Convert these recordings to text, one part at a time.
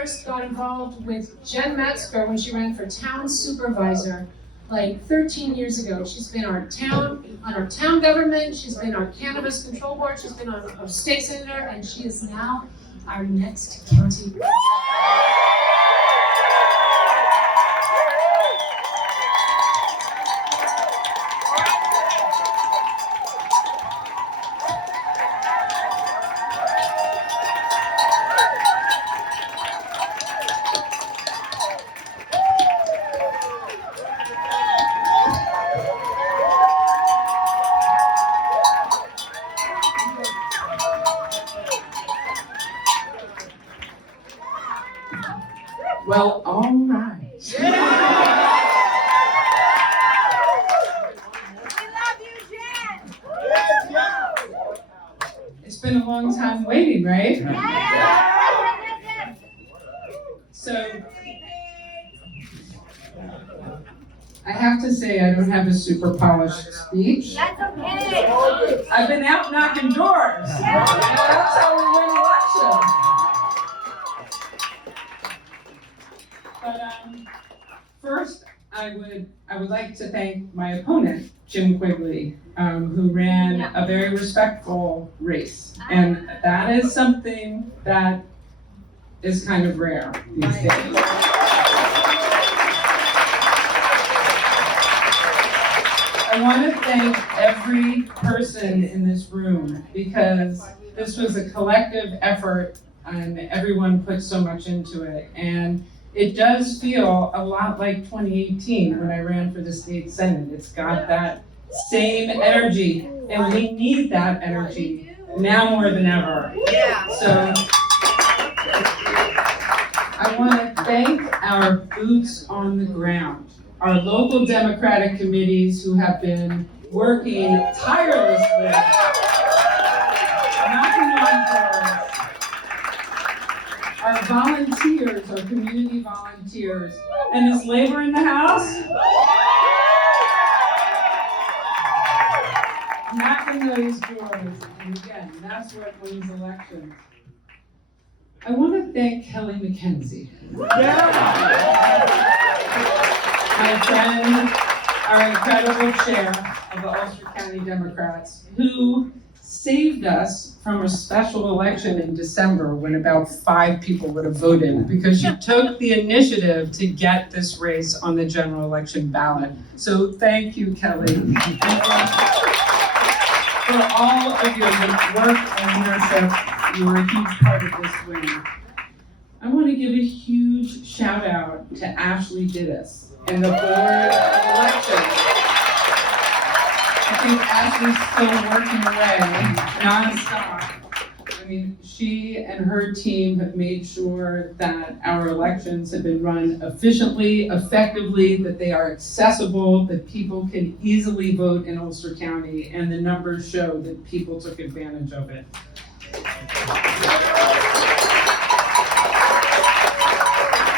first got involved with Jen Metzger when she ran for town supervisor like 13 years ago. She's been on our town government, she's been our cannabis control board, she's been our state senator, and she is now our next county president. Well, all right. We love you, Jen! It's been a long time waiting, right? Yes! So, I have to say I don't have a super polished speech. That's okay! I've been out knocking doors. That's how we win elections. But first, I would like to thank my opponent, Jim Quigley, who ran a very respectful race, and that is something that is kind of rare these days. I want to thank every person in this room because this was a collective effort and everyone put so much into it. And it does feel a lot like 2018 when I ran for the state senate. It's got that same energy, and we need that energy now more than ever. So I want to thank our boots on the ground, our local Democratic committees who have been working tirelessly, knocking on doors, our volunteers, our community volunteers, and is labor in the house? Knocking those doors, and again, that's what wins elections. I want to thank Kelly McKenzie. My friend, our incredible chair of the Ulster County Democrats, who saved us from a special election in December when about 5 people would have voted because she took the initiative to get this race on the general election ballot. So thank you, Kelly, and for all of your work and leadership. You were a huge part of this win. I want to give a huge shout out to Ashley Dittis and the Board of Elections. I think Ashley's still working away nonstop. I mean, she and her team have made sure that our elections have been run efficiently, effectively, that they are accessible, that people can easily vote in Ulster County, and the numbers show that people took advantage of it.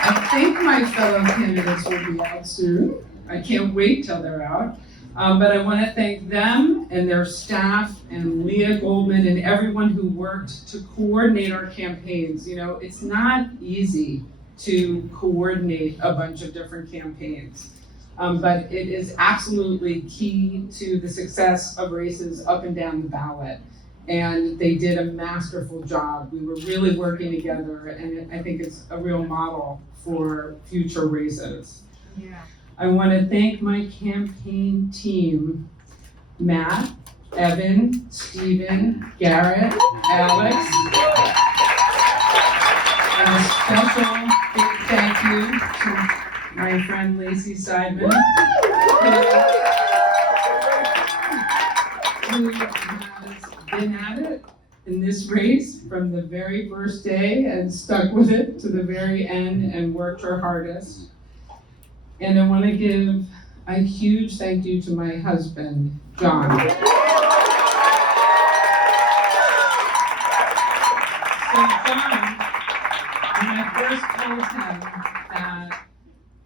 I think my fellow candidates will be out soon. I can't wait till they're out. But I want to thank them and their staff and Leah Goldman and everyone who worked to coordinate our campaigns. You know, it's not easy to coordinate a bunch of different campaigns, but it is absolutely key to the success of races up and down the ballot. And they did a masterful job. We were really working together, and I think it's a real model for future races. Yeah. I want to thank my campaign team, Matt, Evan, Stephen, Garrett, Alex, and a special big thank you to my friend Lacey Seidman, who has been at it in this race from the very first day and stuck with it to the very end and worked her hardest. And I want to give a huge thank you to my husband, John. So John, when I first told him that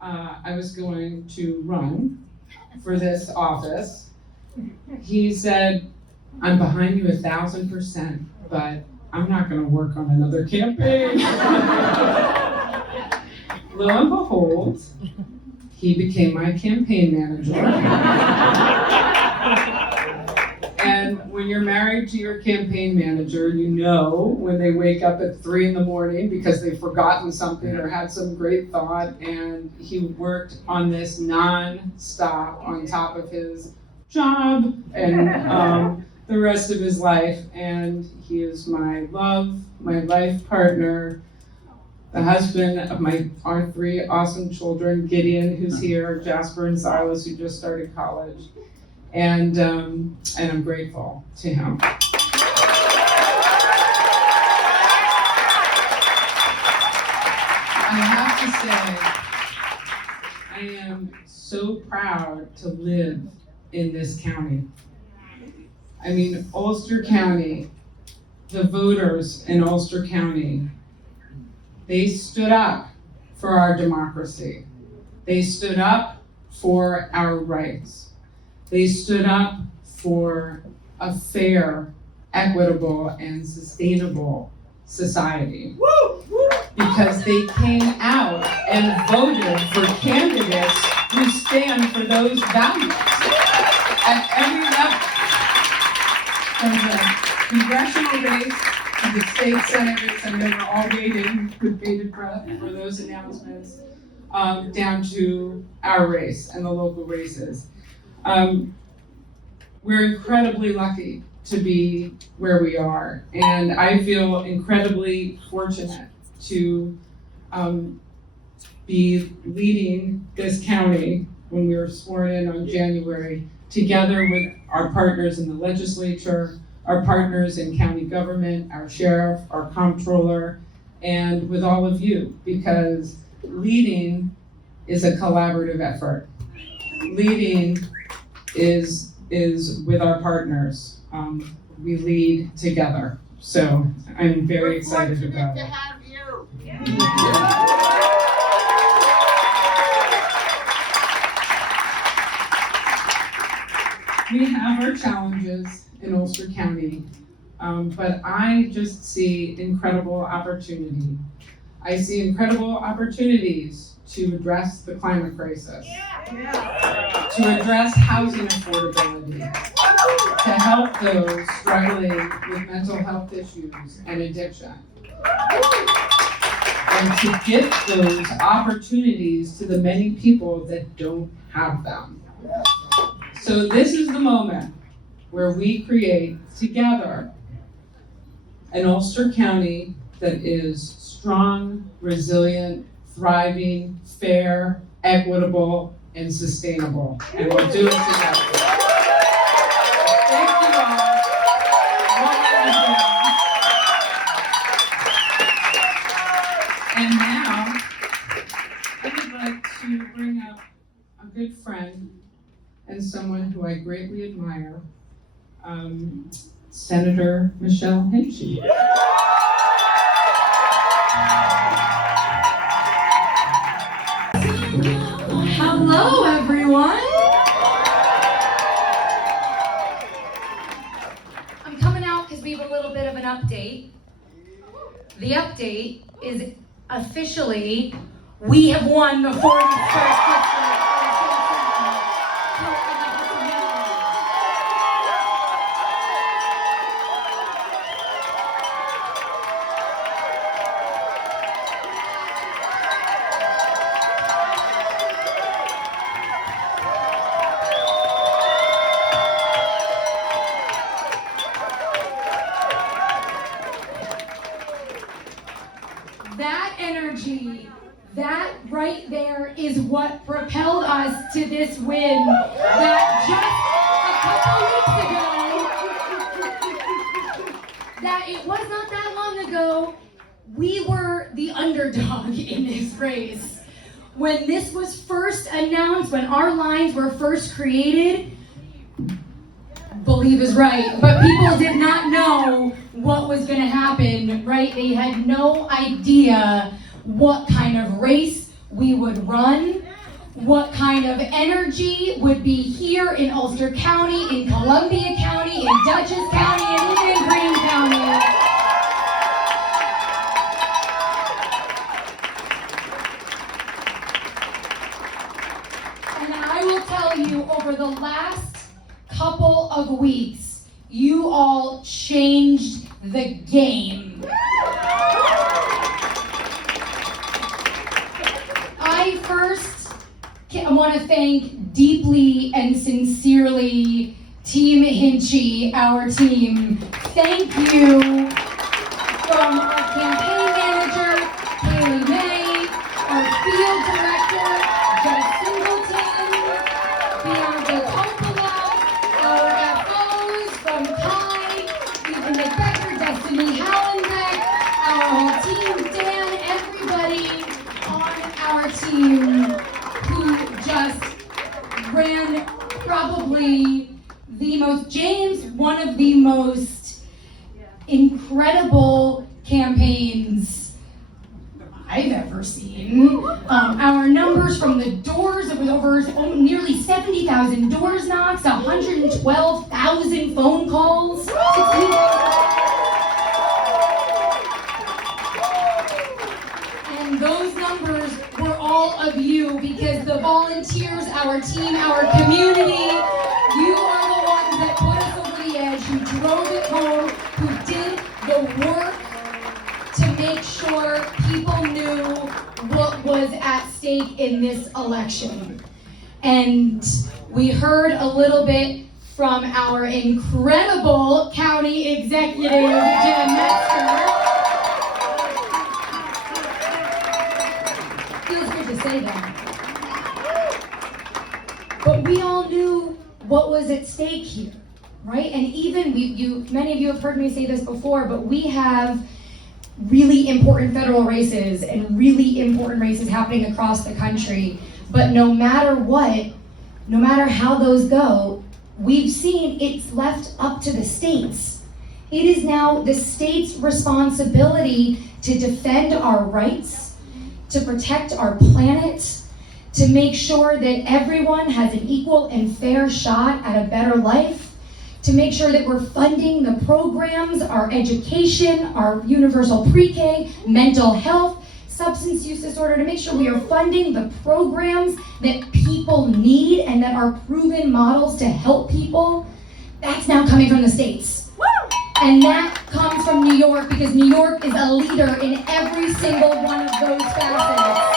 I was going to run for this office, he said, "I'm behind you 1,000%, but I'm not going to work on another campaign." lo and behold, he became my campaign manager. And when you're married to your campaign manager, you know when they wake up at 3 a.m. because they've forgotten something or had some great thought, and he worked on this non-stop on top of his job and the rest of his life. And he is my love, my life partner, the husband of our 3 awesome children, Gideon, who's here, Jasper and Silas, who just started college. And I'm grateful to him. I have to say, I am so proud to live in this county. I mean, Ulster County, the voters in Ulster County, they stood up for our democracy. They stood up for our rights. They stood up for a fair, equitable, and sustainable society. Because they came out and voted for candidates who stand for those values at every level. From the congressional race to the state senate race, and they were all waiting with bated breath for those announcements, down to our race and the local races. We're incredibly lucky to be where we are, and I feel incredibly fortunate to be leading this county when we were sworn in on January, together with our partners in the legislature, our partners in county government, our sheriff, our comptroller, and with all of you, because leading is a collaborative effort. Leading is with our partners. We lead together. So I'm very excited about it. We're fortunate to have you. We have our challenges in Ulster County, but I just see incredible opportunity. I see incredible opportunities to address the climate crisis, to address housing affordability, to help those struggling with mental health issues and addiction, and to give those opportunities to the many people that don't have them. So this is the moment where we create together an Ulster County that is strong, resilient, thriving, fair, equitable, and sustainable. And we'll do it together. Thank you all. And now, I would like to bring up a good friend and someone who I greatly admire, Senator Michelle Hinchey. Hello, everyone. I'm coming out because we have a little bit of an update. The update is officially, we have won the 41st district. That energy, that right there is what propelled us to this win. That just a couple weeks ago, that it was not that long ago, we were the underdog in this race. When this was first announced, when our lines were first created, believe is right, but people did not know what was going to happen, right? They had no idea what kind of race we would run, what kind of energy would be here in Ulster County, in Columbia County, in Dutchess County, and even in Greene County. tell you, over the last couple of weeks, you all changed the game. I first want to thank deeply and sincerely Team Hinchey, our team. Thank you from our campaign manager, Haley May, our field director, Jess Singleton, Bianca Coppola, our FOs from Kai, Ethan McBecker, Destiny Hallenbeck, our whole team, Dan, everybody on our team who just ran probably James, one of the most incredible campaigns I've ever seen. Our numbers from the doors, it was over nearly 70,000 doors knocked, 112,000 phone calls, and those numbers were all of you, because the volunteers, our team, our community, you are the ones that put us over the edge, who drove it home, who did the work to make sure people knew what was at stake in this election. And we heard a little bit from our incredible county executive, Jen Metzger. Feels good to say that. But we all knew what was at stake here, right? And even many of you have heard me say this before, but we have really important federal races and really important races happening across the country. But no matter what, no matter how those go, we've seen it's left up to the states. It is now the state's responsibility to defend our rights, to protect our planet, to make sure that everyone has an equal and fair shot at a better life, to make sure that we're funding the programs, our education, our universal pre-K, mental health, substance use disorder, to make sure we are funding the programs that people need and that are proven models to help people. That's now coming from the states. And that comes from New York, because New York is a leader in every single one of those facets.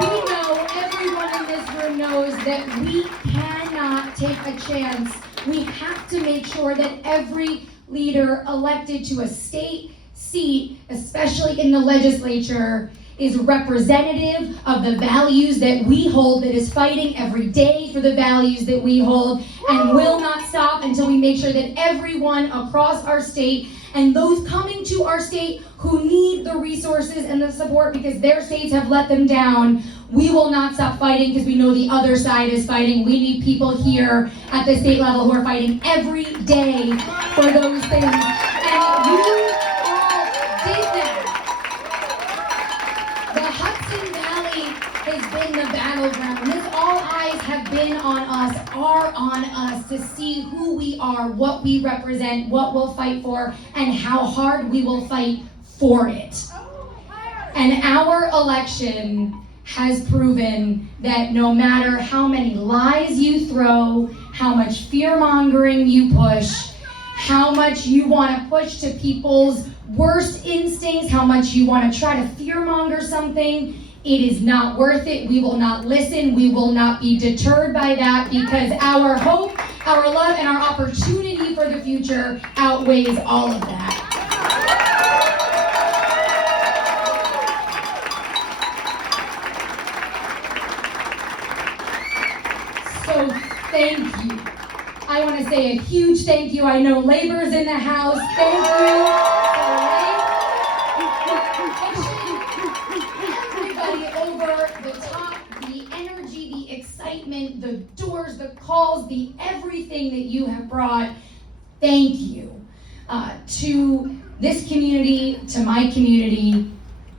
We know, everyone in this room knows, that we cannot take a chance. We have to make sure that every leader elected to a state seat, especially in the legislature, is representative of the values that we hold, that is fighting every day for the values that we hold, and will not stop until we make sure that everyone across our state, and those coming to our state who need the resources and the support because their states have let them down, we will not stop fighting, because we know the other side is fighting. We need people here at the state level who are fighting every day for those things. And you all did that. The Hudson Valley has been the battleground. This all eyes have been on us, are on us, to see who we are, what we represent, what we'll fight for, and how hard we will fight for it. And our election has proven that no matter how many lies you throw, how much fear-mongering you push, how much you want to push to people's worst instincts, how much you want to try to fear-monger something, it is not worth it. We will not listen. We will not be deterred by that, because our hope, our love, and our opportunity for the future outweighs all of that. So thank you. I want to say a huge thank you. I know Labor's in the house. Thank you. Everybody over the top, the energy, the excitement, the doors, the calls, the everything that you have brought. Thank you to this community, to my community.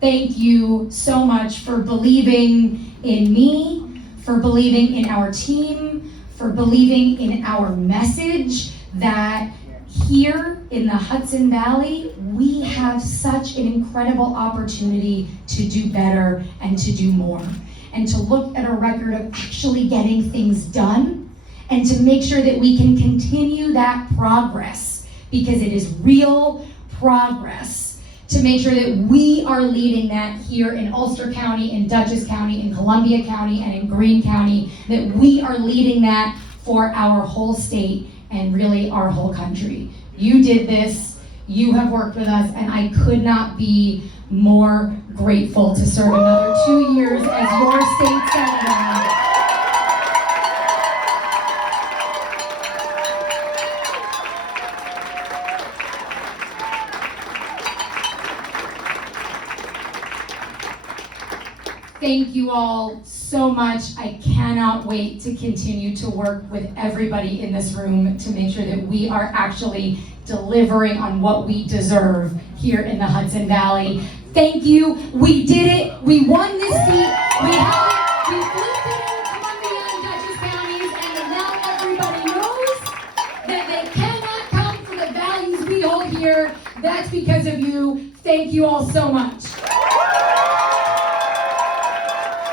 Thank you so much for believing in me, for believing in our team, for believing in our message that here in the Hudson Valley, we have such an incredible opportunity to do better and to do more. and to look at a record of actually getting things done and to make sure that we can continue that progress, because it is real progress, to make sure that we are leading that here in Ulster County, in Dutchess County, in Columbia County, and in Greene County, that we are leading that for our whole state and really our whole country. You did this, you have worked with us, and I could not be more grateful to serve another 2 years as your state senator. Thank you all so much. I cannot wait to continue to work with everybody in this room to make sure that we are actually delivering on what we deserve here in the Hudson Valley. Thank you. We did it. We won this seat. We flipped it in Columbia and Dutchess counties, and now everybody knows that they cannot come for the values we hold here. That's because of you. Thank you all so much.